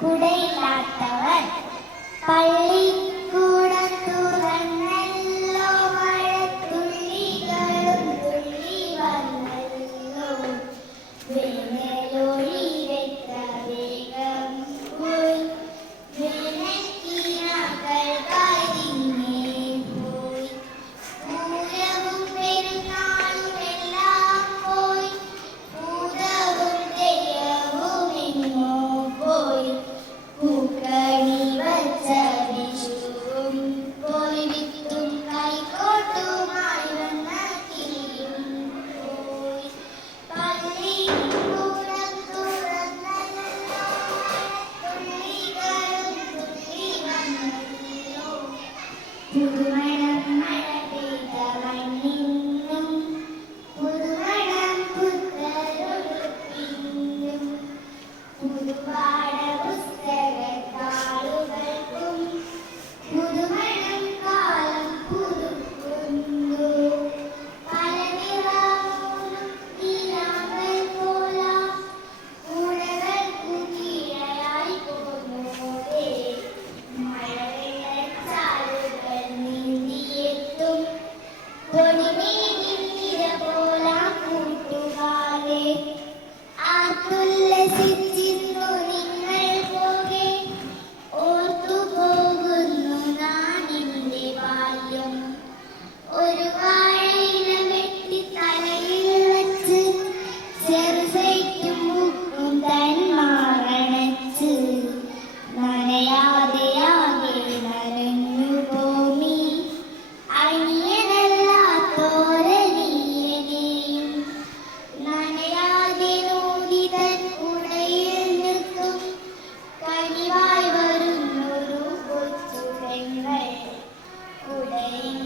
കുടയില്ലാത്തവർ പള്ളിക്കൂടം തുറന്നല്ലോ, മഴത്തുള്ളികളും തുള്ളി വന്നല്ലോ, വേനലൊഴിവെട്ട വേഗം പോയി, വേനൽക്കിനാക്കൾ കരിഞ്ഞേ പോയി, പൂരവും പെരുന്നാളുമെല്ലാം പോയി, പൂതവും തെയ്യവും എങ്ങോ പോയി, പൂക്കണി വച്ച വിഷുവും പോയി, വിത്തും കൈക്കോട്ടുമായി വന്ന കിളിയും പോയി, പള്ളിക്കൂടം തുറന്നല്ലോ, തുള്ളികളും തുള്ളി വന്നല്ലോ, പുതുമണം മഴ പെയ്ത മണ്ണിന്നും പുതുമണം പുത്തരുടുപ്പിന്നും പുതുപാഠ പുസ്തകത്താളുകൾക്കും പുതുമണം കാലം പുതുക്കുന്നു, പല നിറവും നിലാവൽ പോലാം ഉണകൾക്കു കീഴായി പോന്നോരേ, മഴവെള്ളച്ചാലുകൾ നീന്തിയെത്തും പൊടിമീനിൻ നിര പോലാം കൂട്ടുകാരെ, ആർത്തുല്ലസിച്ചിരുന്നു നിങ്ങൾ പോകെ, ഓർത്തുപോകുന്നു നാടിന്റെ ബാല്യം, ഒരു വാഴയില വെട്ടി തലയിൽ വച്ച് ചെറുസൈറ്റും ബുക്കും തന്മാറണച്ച്, നനയാതെയാകെ നനഞ്ഞു ഭൂമി, അനിയനല്ലാത്തോരനിയനെയും നനയാതെ നോക്കി തൻ കുടയിൽ നിൽക്കും, കനിവായി വരുന്നൊരു കൊച്ചു പെങ്ങൾ കുടയിൽ